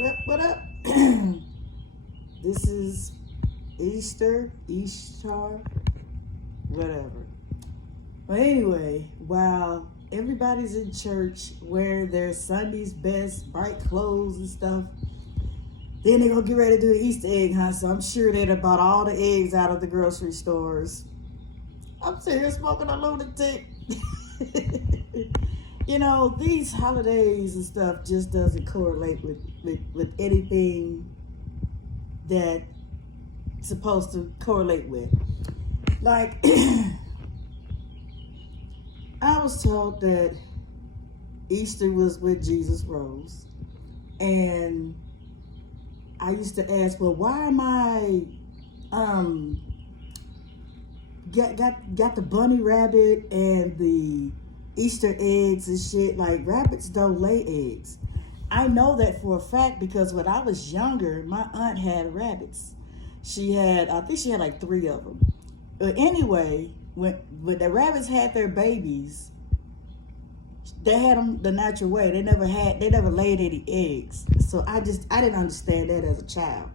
What up? What up? This is Easter, whatever. But anyway, while everybody's in church wearing their Sunday's best, bright clothes and stuff, then they're gonna get ready to do the Easter egg hunt. So I'm sure they'd have bought all the eggs out of the grocery stores. I'm sitting here smoking a lunatic. You know, these holidays and stuff just doesn't correlate with anything that it's supposed to correlate with. Like, I was told that Easter was when Jesus rose. And I used to ask, well, why am I got the bunny rabbit and the Easter eggs and shit? Like, rabbits don't lay eggs. I know that for a fact because when I was younger, my aunt had rabbits. I think she had like 3 of them. But anyway, when the rabbits had their babies, they had them the natural way. They never laid any eggs. So I didn't understand that as a child.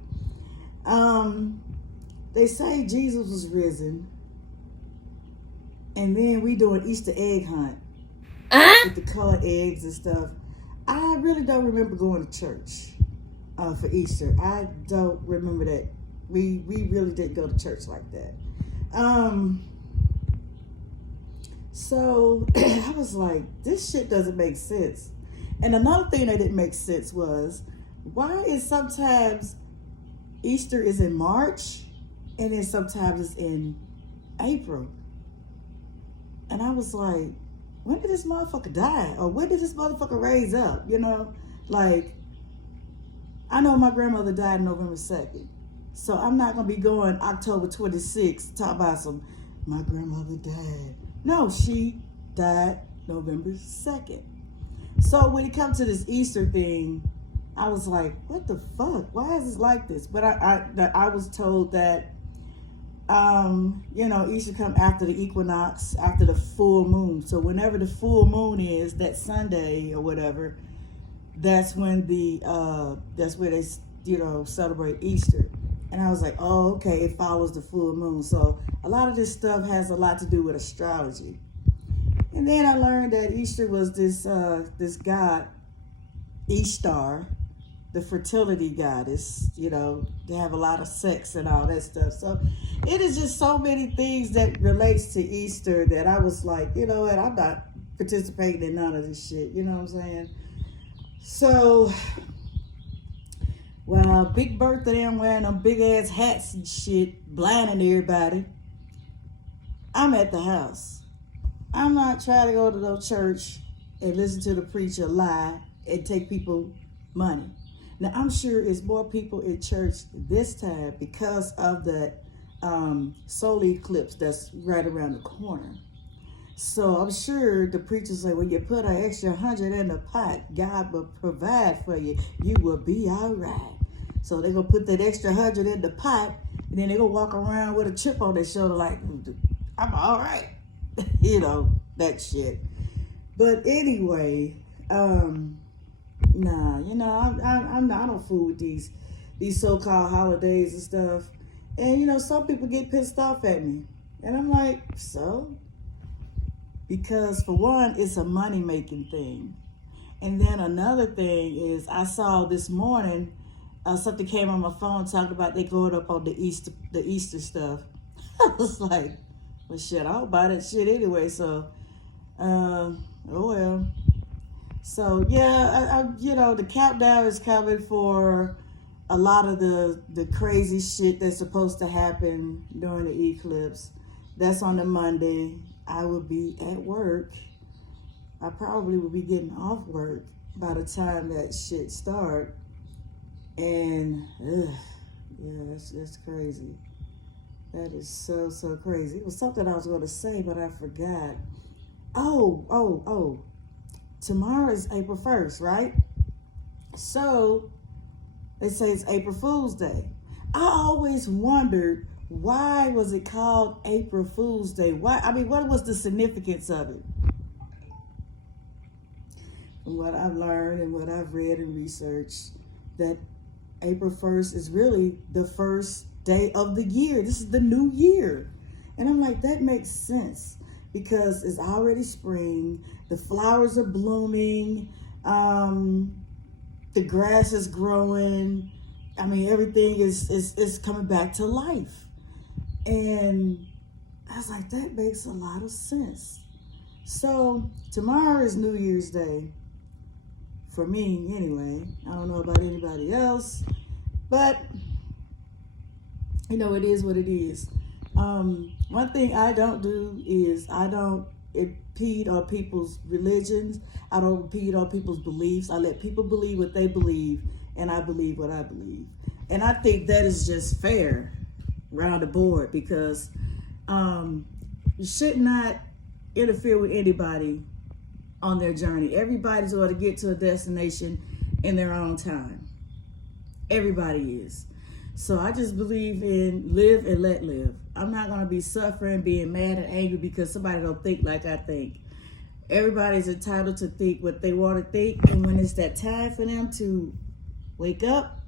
They say Jesus was risen, and then we do an Easter egg hunt with the colored eggs and stuff. I really don't remember going to church for Easter. I don't remember that. We really didn't go to church like that. So I was like, this shit doesn't make sense. And another thing that didn't make sense was, why is sometimes Easter is in March and then sometimes it's in April? And I was like, when did this motherfucker die? Or when did this motherfucker raise up? You know, like, I know my grandmother died November 2nd. So I'm not going to be going October 26th, talk about my grandmother died. No, she died November 2nd. So when it comes to this Easter thing, I was like, what the fuck? Why is it like this? But I was told that, Easter come after the equinox, after the full moon. So whenever the full moon is, that Sunday or whatever, that's when that's where they, celebrate Easter. And I was like, oh, okay, it follows the full moon. So a lot of this stuff has a lot to do with astrology. And then I learned that Easter was this god, Ishtar, the fertility goddess, they have a lot of sex and all that stuff. So it is just so many things that relates to Easter that I was like, you know what, I'm not participating in none of this shit, you know what I'm saying? So, well, Big Bertha, them wearing them big ass hats and shit, blinding everybody. I'm at the house. I'm not trying to go to no church and listen to the preacher lie and take people money. Now, I'm sure it's more people in church this time because of the solar eclipse that's right around the corner. So I'm sure the preachers say, when you put an extra 100 in the pot, God will provide for you. You will be all right. So they're going to put that extra 100 in the pot, and then they're going to walk around with a chip on their shoulder like, I'm all right. That shit. But anyway, nah, I don't fool with these so-called holidays and stuff. And, some people get pissed off at me. And I'm like, so? Because for one, it's a money-making thing. And then another thing is, I saw this morning, something came on my phone talking about they going up on the Easter stuff. I was like, well, shit, I don't buy that shit anyway. So, oh well. So yeah, the countdown is coming for a lot of the crazy shit that's supposed to happen during the eclipse. That's on the Monday. I will be at work. I probably will be getting off work by the time that shit start. And that's crazy. That is so crazy. It was something I was going to say, but I forgot. Oh. Tomorrow is April 1st, right? So they say it's April Fool's Day. I always wondered, why was it called April Fool's Day? What was the significance of it? From what I've learned and what I've read and researched, that April 1st is really the first day of the year. This is the new year. And I'm like, that makes sense because it's already spring. The flowers are blooming. The grass is growing. I mean, everything is coming back to life. And I was like, that makes a lot of sense. So tomorrow is New Year's Day. For me, anyway. I don't know about anybody else. But, you know, it is what it is. One thing I don't do is I don't impede on people's religions. I don't impede on people's beliefs. I let people believe what they believe, and I believe what I believe. And I think that is just fair around the board because you should not interfere with anybody on their journey. Everybody's going to get to a destination in their own time. Everybody is. So I just believe in live and let live. I'm not going to be suffering, being mad and angry because somebody don't think like I think. Everybody's entitled to think what they want to think, and when it's that time for them to wake up,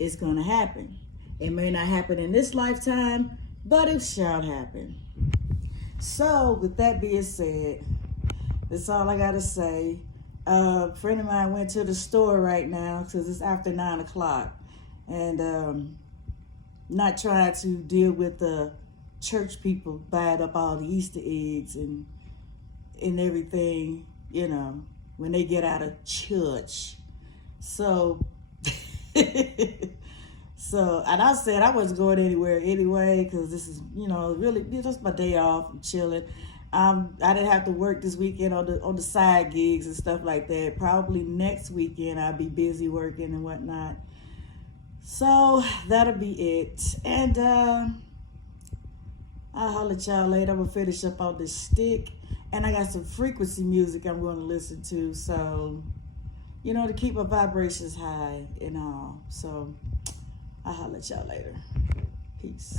it's going to happen. It may not happen in this lifetime, but it shall happen. So with that being said, that's all I got to say. A friend of mine went to the store right now because it's after 9 o'clock. And not trying to deal with the church people buying up all the Easter eggs and everything, you know, when they get out of church. So, and I said I wasn't going anywhere anyway because this is, you know, really just my day off. I'm chilling. I didn't have to work this weekend on the side gigs and stuff like that. Probably next weekend I'll be busy working and whatnot. So that'll be it. And I'll holler at y'all later. I'm going to finish up on this stick. And I got some frequency music I'm going to listen to. So, you know, to keep my vibrations high and all. So I'll holler at y'all later. Peace.